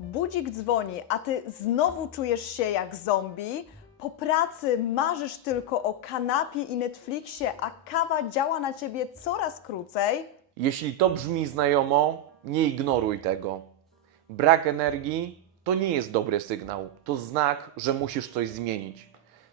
Budzik dzwoni, a ty znowu czujesz się jak zombie. Po pracy marzysz tylko o kanapie i Netflixie, a kawa działa na ciebie coraz krócej. Jeśli to brzmi znajomo, nie ignoruj tego. Brak energii to nie jest dobry sygnał. To znak, że musisz coś zmienić.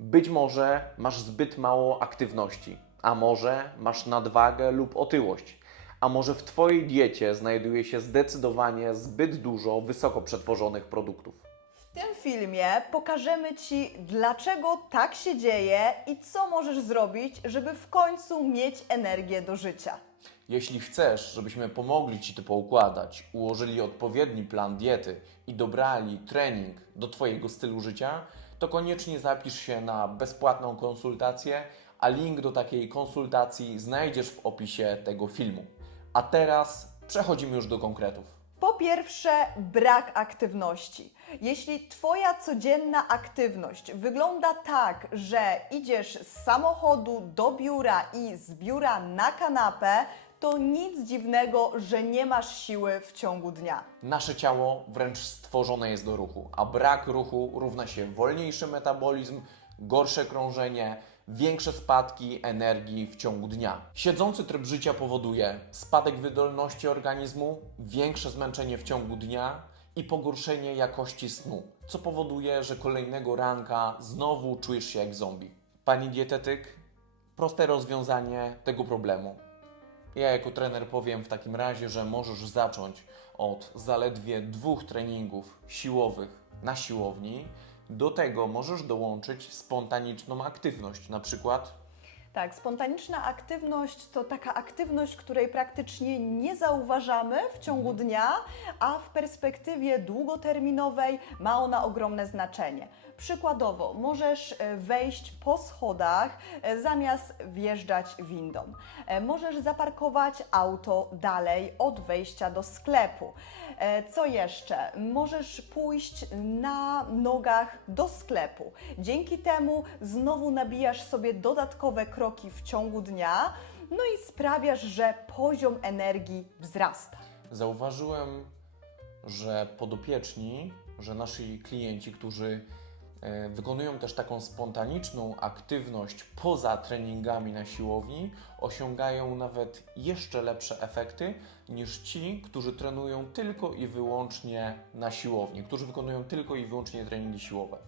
Być może masz zbyt mało aktywności, a może masz nadwagę lub otyłość, a może w Twojej diecie znajduje się zdecydowanie zbyt dużo wysoko przetworzonych produktów. W tym filmie pokażemy Ci, dlaczego tak się dzieje i co możesz zrobić, żeby w końcu mieć energię do życia. Jeśli chcesz, żebyśmy pomogli Ci to poukładać, ułożyli odpowiedni plan diety i dobrali trening do Twojego stylu życia, to koniecznie zapisz się na bezpłatną konsultację, a link do takiej konsultacji znajdziesz w opisie tego filmu. A teraz przechodzimy już do konkretów. Po pierwsze, brak aktywności. Jeśli Twoja codzienna aktywność wygląda tak, że idziesz z samochodu do biura i z biura na kanapę, to nic dziwnego, że nie masz siły w ciągu dnia. Nasze ciało wręcz stworzone jest do ruchu, a brak ruchu równa się wolniejszy metabolizm, gorsze krążenie, większe spadki energii w ciągu dnia. Siedzący tryb życia powoduje spadek wydolności organizmu, większe zmęczenie w ciągu dnia i pogorszenie jakości snu, co powoduje, że kolejnego ranka znowu czujesz się jak zombie. Pani dietetyk, proste rozwiązanie tego problemu. Ja jako trener powiem w takim razie, że możesz zacząć od zaledwie dwóch treningów siłowych na siłowni. Do tego możesz dołączyć spontaniczną aktywność, na przykład Tak, spontaniczna aktywność to taka aktywność, której praktycznie nie zauważamy w ciągu dnia, a w perspektywie długoterminowej ma ona ogromne znaczenie. Przykładowo, możesz e, wejść po schodach e, zamiast wjeżdżać windą. E, Możesz zaparkować auto dalej od wejścia do sklepu. Co jeszcze? Możesz pójść na nogach do sklepu. Dzięki temu znowu nabijasz sobie dodatkowe kroki w ciągu dnia, no i sprawiasz, że poziom energii wzrasta. zauważyłem, że podopieczni, że nasi klienci, którzy wykonują też taką spontaniczną aktywność poza treningami na siłowni, osiągają nawet jeszcze lepsze efekty niż ci, którzy trenują tylko i wyłącznie na siłowni, którzy wykonują tylko i wyłącznie treningi siłowe.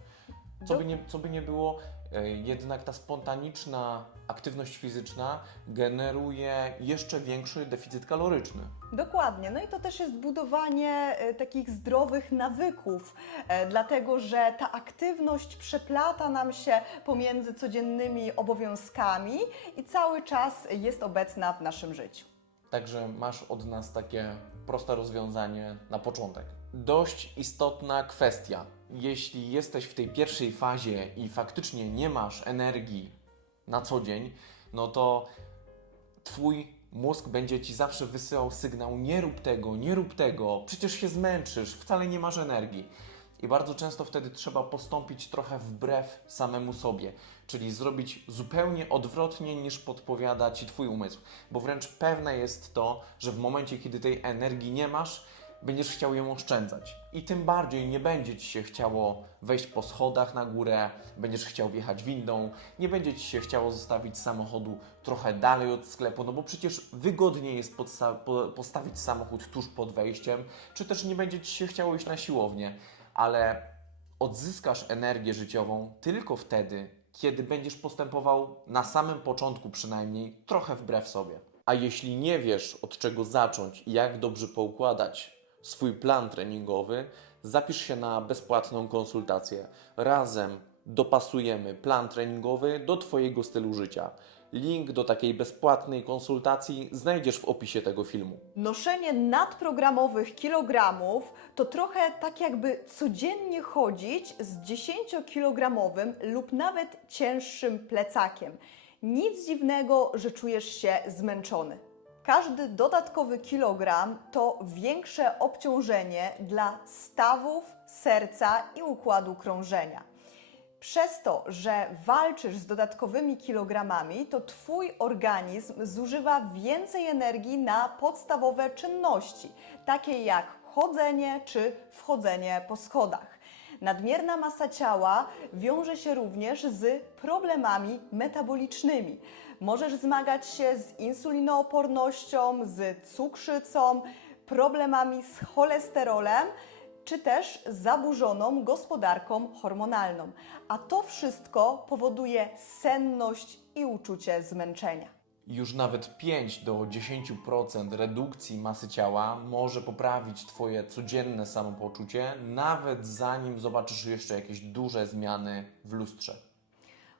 Co by nie, co by nie było, e, jednak ta spontaniczna aktywność fizyczna generuje jeszcze większy deficyt kaloryczny. Dokładnie. No i to też jest budowanie e, takich zdrowych nawyków, e, dlatego że ta aktywność przeplata nam się pomiędzy codziennymi obowiązkami i cały czas jest obecna w naszym życiu. Także masz od nas takie proste rozwiązanie na początek. Dość istotna kwestia. Jeśli jesteś w tej pierwszej fazie i faktycznie nie masz energii na co dzień, no to Twój mózg będzie Ci zawsze wysyłał sygnał: nie rób tego, nie rób tego, przecież się zmęczysz, wcale nie masz energii. I bardzo często wtedy trzeba postąpić trochę wbrew samemu sobie, czyli zrobić zupełnie odwrotnie niż podpowiada Ci Twój umysł, bo wręcz pewne jest to, że w momencie, kiedy tej energii nie masz, będziesz chciał ją oszczędzać. I tym bardziej nie będzie Ci się chciało wejść po schodach na górę, będziesz chciał wjechać windą, nie będzie Ci się chciało zostawić samochodu trochę dalej od sklepu, no bo przecież wygodniej jest postawić samochód tuż pod wejściem, czy też nie będzie Ci się chciało iść na siłownię, ale odzyskasz energię życiową tylko wtedy, kiedy będziesz postępował na samym początku przynajmniej trochę wbrew sobie. A jeśli nie wiesz od czego zacząć i jak dobrze poukładać swój plan treningowy, zapisz się na bezpłatną konsultację. Razem dopasujemy plan treningowy do Twojego stylu życia. Link do takiej bezpłatnej konsultacji znajdziesz w opisie tego filmu. Noszenie nadprogramowych kilogramów to trochę tak jakby codziennie chodzić z 10-kilogramowym lub nawet cięższym plecakiem. Nic dziwnego, że czujesz się zmęczony. Każdy dodatkowy kilogram to większe obciążenie dla stawów, serca i układu krążenia. Przez to, że walczysz z dodatkowymi kilogramami, to Twój organizm zużywa więcej energii na podstawowe czynności, takie jak chodzenie czy wchodzenie po schodach. Nadmierna masa ciała wiąże się również z problemami metabolicznymi. Możesz zmagać się z insulinoopornością, z cukrzycą, problemami z cholesterolem czy też zaburzoną gospodarką hormonalną. A to wszystko powoduje senność i uczucie zmęczenia. Już nawet 5 do 10% redukcji masy ciała może poprawić Twoje codzienne samopoczucie, nawet zanim zobaczysz jeszcze jakieś duże zmiany w lustrze.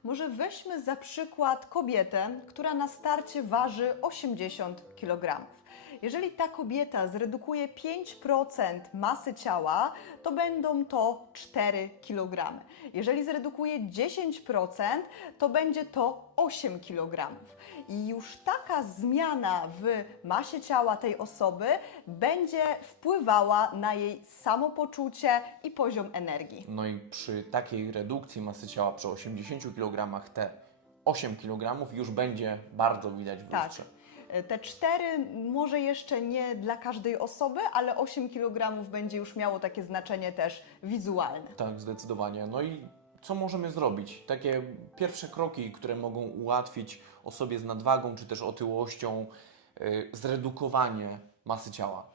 Może weźmy za przykład kobietę, która na starcie waży 80 kg. Jeżeli ta kobieta zredukuje 5% masy ciała, to będą to 4 kg. Jeżeli zredukuje 10%, to będzie to 8 kg. I już taka zmiana w masie ciała tej osoby będzie wpływała na jej samopoczucie i poziom energii. No i przy takiej redukcji masy ciała przy 80 kg te 8 kg już będzie bardzo widać w Tak. lustrze. Te cztery może jeszcze nie dla każdej osoby, ale 8 kg będzie już miało takie znaczenie też wizualne. Tak, zdecydowanie. No i co możemy zrobić? Takie pierwsze kroki, które mogą ułatwić osobie z nadwagą czy też otyłością yy, zredukowanie masy ciała.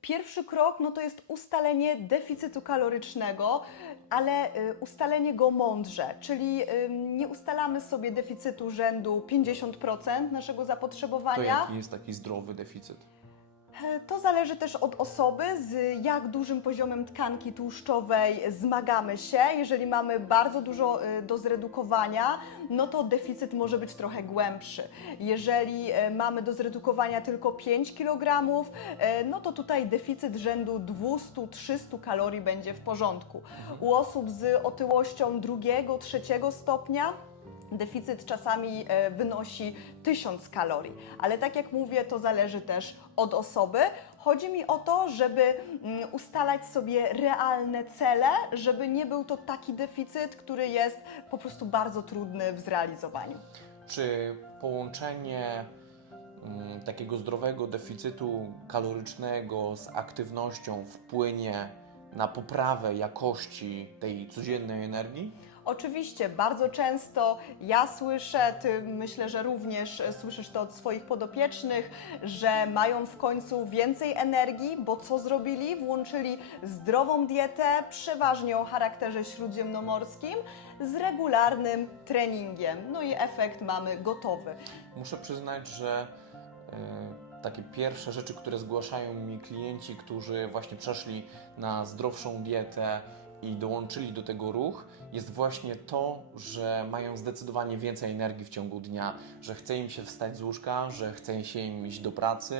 Pierwszy krok no to jest ustalenie deficytu kalorycznego, ale y, ustalenie go mądrze, czyli y, nie ustalamy sobie deficytu rzędu 50% naszego To zapotrzebowania. jaki jest taki zdrowy deficyt? E, To zależy też od osoby, z jak dużym poziomem tkanki tłuszczowej zmagamy się. Jeżeli mamy bardzo dużo e, do zredukowania, no to deficyt może być trochę głębszy. Jeżeli e, mamy do zredukowania tylko 5 kg, no to tutaj deficyt rzędu 200-300 kalorii będzie w porządku. U osób z otyłością drugiego, trzeciego stopnia Deficyt czasami e, wynosi 1000 kalorii, ale tak jak mówię, to zależy też od osoby. Chodzi mi o to, żeby mm, ustalać sobie realne cele, żeby nie był to taki deficyt, który jest po prostu bardzo trudny w zrealizowaniu. Czy połączenie mm, takiego zdrowego deficytu kalorycznego z aktywnością wpłynie na poprawę jakości tej codziennej energii? Oczywiście, bardzo często ja słyszę, ty myślę, że również słyszysz to od swoich podopiecznych, że mają w końcu więcej energii, bo co zrobili? Włączyli zdrową dietę, przeważnie o charakterze śródziemnomorskim, z regularnym treningiem. No i efekt mamy gotowy. Muszę przyznać, że e, takie pierwsze rzeczy, które zgłaszają mi klienci, którzy właśnie przeszli na zdrowszą dietę i dołączyli do tego ruch, jest właśnie to, że mają zdecydowanie więcej energii w ciągu dnia, że chce im się wstać z łóżka, że chce się im iść do pracy,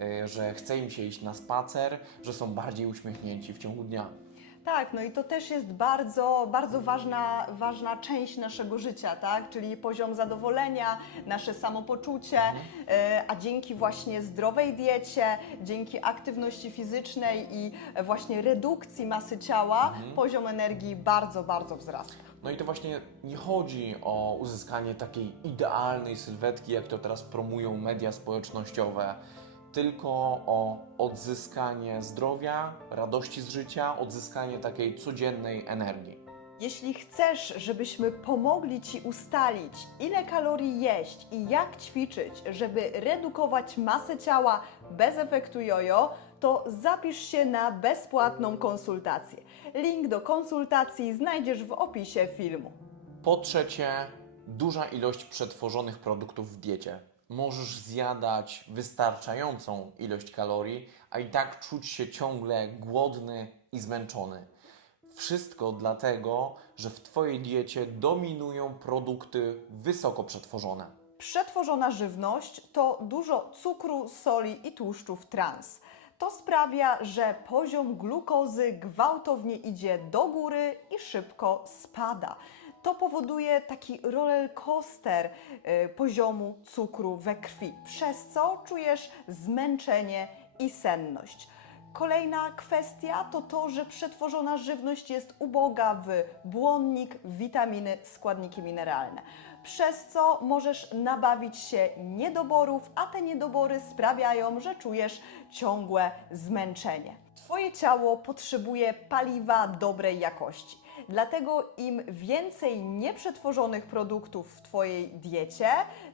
e, że chce im się iść na spacer, że są bardziej uśmiechnięci w ciągu dnia. Tak, no i to też jest bardzo, bardzo ważna, ważna część naszego życia, tak? Czyli poziom zadowolenia, nasze samopoczucie, e, a dzięki właśnie zdrowej diecie, dzięki aktywności fizycznej i właśnie redukcji masy ciała, poziom energii bardzo, bardzo wzrasta. No i to właśnie nie chodzi o uzyskanie takiej idealnej sylwetki, jak to teraz promują media społecznościowe, tylko o odzyskanie zdrowia, radości z życia, odzyskanie takiej codziennej energii. Jeśli chcesz, żebyśmy pomogli Ci ustalić, ile kalorii jeść i jak ćwiczyć, żeby redukować masę ciała bez efektu jojo, to zapisz się na bezpłatną konsultację. Link do konsultacji znajdziesz w opisie filmu. Po trzecie, duża ilość przetworzonych produktów w diecie. Możesz zjadać wystarczającą ilość kalorii, a i tak czuć się ciągle głodny i zmęczony. Wszystko dlatego, że w Twojej diecie dominują produkty wysoko przetworzone. Przetworzona żywność to dużo cukru, soli i tłuszczów trans. To sprawia, że poziom glukozy gwałtownie idzie do góry i szybko spada. To powoduje taki roller coaster y, poziomu cukru we krwi, przez co czujesz zmęczenie i senność. Kolejna kwestia to to, że przetworzona żywność jest uboga w błonnik, witaminy, składniki mineralne. Przez co możesz nabawić się niedoborów, a te niedobory sprawiają, że czujesz ciągłe zmęczenie. Twoje ciało potrzebuje paliwa dobrej jakości. Dlatego im więcej nieprzetworzonych produktów w Twojej diecie,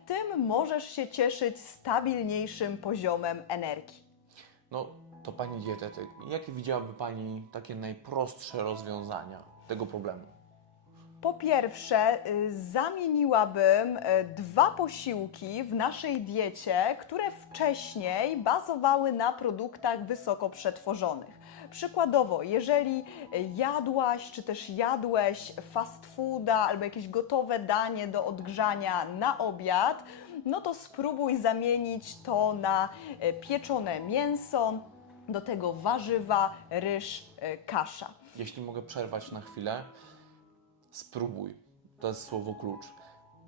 tym możesz się cieszyć stabilniejszym poziomem energii. No to Pani dietetyk, jakie widziałaby Pani takie najprostsze rozwiązania tego problemu? Po pierwsze, y, zamieniłabym y, dwa posiłki w naszej diecie, które wcześniej bazowały na produktach wysoko przetworzonych. Przykładowo, jeżeli jadłaś czy też jadłeś fast fooda albo jakieś gotowe danie do odgrzania na obiad, no to spróbuj zamienić to na y, pieczone mięso, do tego warzywa, ryż, y, kasza. Jeśli mogę przerwać na chwilę, spróbuj. To jest słowo klucz.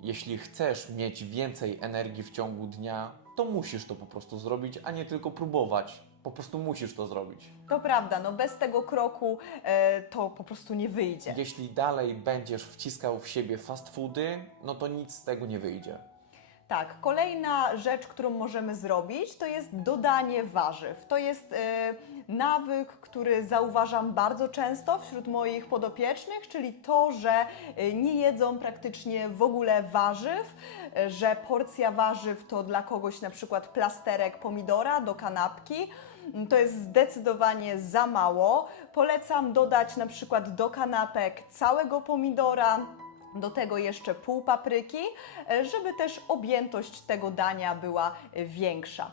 Jeśli chcesz mieć więcej energii w ciągu dnia, to musisz to po prostu zrobić, a nie tylko próbować. Po prostu musisz to zrobić. To prawda, no bez tego kroku e, to po prostu nie wyjdzie. Jeśli dalej będziesz wciskał w siebie fast foody, no to nic z tego nie wyjdzie. Tak, kolejna rzecz, którą możemy zrobić, to jest dodanie warzyw. To jest e, nawyk, który zauważam bardzo często wśród moich podopiecznych, czyli to, że e, nie jedzą praktycznie w ogóle warzyw, że porcja warzyw to dla kogoś na przykład plasterek pomidora do kanapki. To jest zdecydowanie za mało. Polecam dodać na przykład do kanapek całego pomidora, do tego jeszcze pół papryki, żeby też objętość tego dania była większa.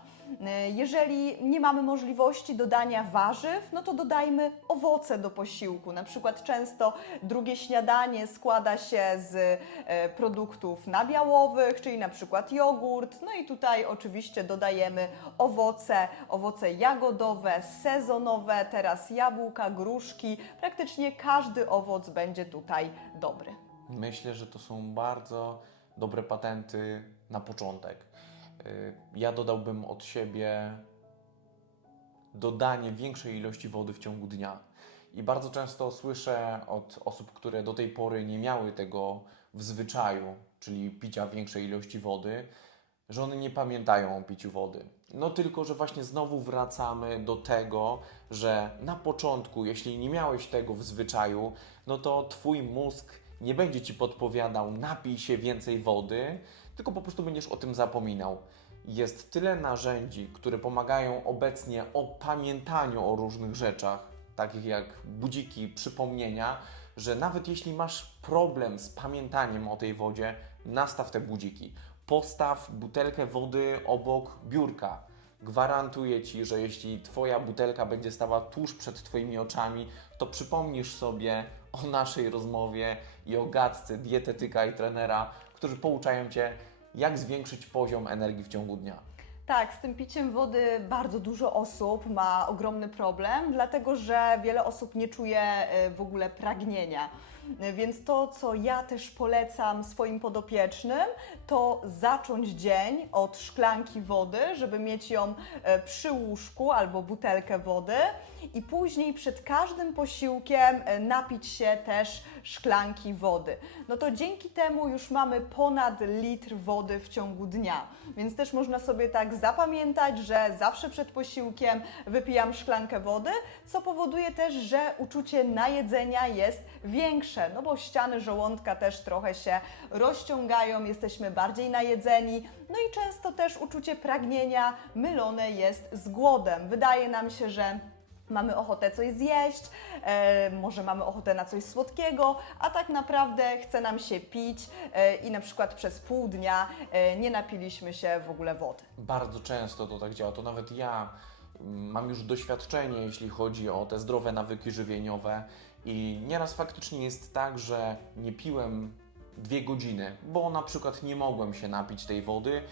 Jeżeli nie mamy możliwości dodania warzyw, no to dodajmy owoce do posiłku. Na przykład często drugie śniadanie składa się z e, produktów nabiałowych, czyli na przykład jogurt. No i tutaj oczywiście dodajemy owoce, owoce jagodowe, sezonowe, teraz jabłka, gruszki. Praktycznie każdy owoc będzie tutaj dobry. Myślę, że to są bardzo dobre patenty na początek. Y, Ja dodałbym od siebie dodanie większej ilości wody w ciągu dnia. I bardzo często słyszę od osób, które do tej pory nie miały tego w zwyczaju, czyli picia większej ilości wody, że one nie pamiętają o piciu wody. No tylko, że właśnie znowu wracamy do tego, że na początku, jeśli nie miałeś tego w zwyczaju, no to Twój mózg nie będzie Ci podpowiadał, napij się więcej wody, tylko po prostu będziesz o tym zapominał. Jest tyle narzędzi, które pomagają obecnie o pamiętaniu o różnych rzeczach, takich jak budziki, przypomnienia, że nawet jeśli masz problem z pamiętaniem o tej wodzie, nastaw te budziki. Postaw butelkę wody obok biurka. Gwarantuję Ci, że jeśli Twoja butelka będzie stała tuż przed Twoimi oczami, to przypomnisz sobie o naszej rozmowie i o gadce dietetyka i trenera, którzy pouczają Cię, jak zwiększyć poziom energii w ciągu dnia. Tak, z tym piciem wody bardzo dużo osób ma ogromny problem, dlatego że wiele osób nie czuje e, w ogóle pragnienia. E, Więc to, co ja też polecam swoim podopiecznym, to zacząć dzień od szklanki wody, żeby mieć ją e, przy łóżku albo butelkę wody i później przed każdym posiłkiem e, napić się też szklanki wody. No to dzięki temu już mamy ponad litr wody w ciągu dnia. Więc też można sobie tak zapamiętać, że zawsze przed posiłkiem wypijam szklankę wody, co powoduje też, że uczucie najedzenia jest większe, no bo ściany żołądka też trochę się rozciągają, jesteśmy bardziej najedzeni, no i często też uczucie pragnienia mylone jest z głodem. Wydaje nam się, że mamy ochotę coś zjeść, e, może mamy ochotę na coś słodkiego, a tak naprawdę chce nam się pić e, i na przykład przez pół dnia e, nie napiliśmy się w ogóle wody. Bardzo często to tak działa. To nawet ja mm, mam już doświadczenie, jeśli chodzi o te zdrowe nawyki żywieniowe. I nieraz faktycznie jest tak, że nie piłem dwie godziny, bo na przykład nie mogłem się napić tej wody.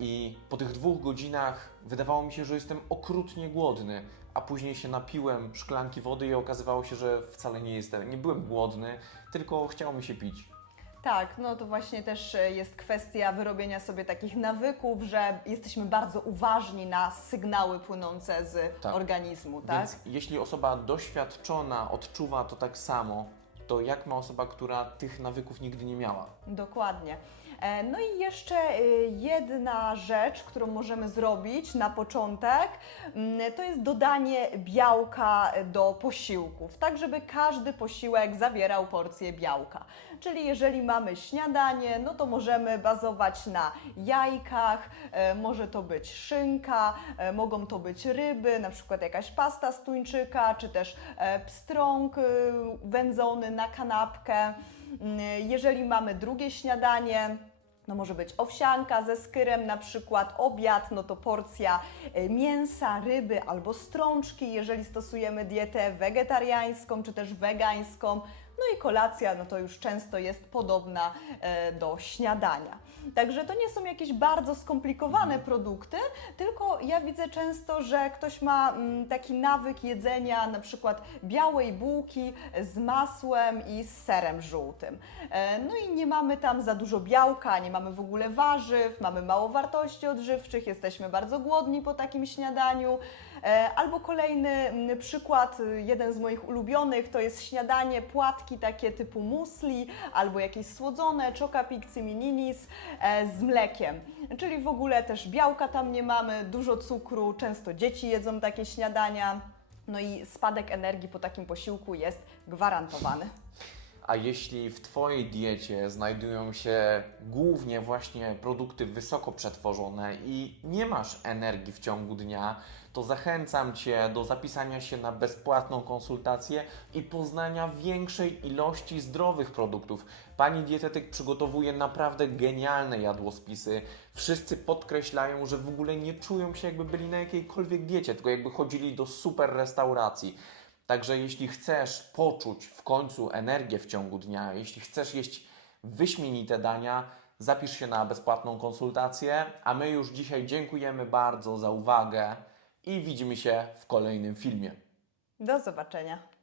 I po tych dwóch godzinach wydawało mi się, że jestem okrutnie głodny, a później się napiłem szklanki wody i okazywało się, że wcale nie jestem, nie byłem głodny, tylko chciało mi się pić. Tak, no to właśnie też e, jest kwestia wyrobienia sobie takich nawyków, że jesteśmy bardzo uważni na sygnały płynące z Tak. organizmu, tak? Więc jeśli osoba doświadczona odczuwa to tak samo, to jak ma osoba, która tych nawyków nigdy nie miała? Dokładnie. E, No i jeszcze e, jedna rzecz, którą możemy zrobić na początek, mm, to jest dodanie białka do posiłków, tak żeby każdy posiłek zawierał porcję białka. Czyli jeżeli mamy śniadanie, no to możemy bazować na jajkach, e, może to być szynka, mogą to być ryby, na przykład jakaś pasta z tuńczyka, czy też pstrąg wędzony na kanapkę. Mm, Jeżeli mamy drugie śniadanie, no może być owsianka ze skyrem, na przykład obiad, no to porcja e, mięsa, ryby albo strączki, jeżeli stosujemy dietę wegetariańską czy też wegańską. No i kolacja, no to już często jest podobna e, do śniadania. Także to nie są jakieś bardzo skomplikowane produkty, tylko ja widzę często, że ktoś ma mm, taki nawyk jedzenia na przykład białej bułki z masłem i z serem żółtym. E, No i nie mamy tam za dużo białka, nie mamy w ogóle warzyw, mamy mało wartości odżywczych, jesteśmy bardzo głodni po takim śniadaniu. E, Albo kolejny mm, przykład, y, jeden z moich ulubionych, to jest śniadanie, płatki takie typu musli, albo jakieś słodzone, czoka pizzy mininis e, z mlekiem. Czyli w ogóle też białka tam nie mamy, dużo cukru, często dzieci jedzą takie śniadania. No i spadek energii po takim posiłku jest gwarantowany. A jeśli w Twojej diecie znajdują się głównie właśnie produkty wysoko przetworzone i nie masz energii w ciągu dnia, to zachęcam Cię do zapisania się na bezpłatną konsultację i poznania większej ilości zdrowych produktów. Pani dietetyk przygotowuje naprawdę genialne jadłospisy. Wszyscy podkreślają, że w ogóle nie czują się jakby byli na jakiejkolwiek diecie, tylko jakby chodzili do super restauracji. Także jeśli chcesz poczuć w końcu energię w ciągu dnia, jeśli chcesz jeść wyśmienite dania, zapisz się na bezpłatną konsultację, a my już dzisiaj dziękujemy bardzo za uwagę i widzimy się w kolejnym filmie. Do zobaczenia.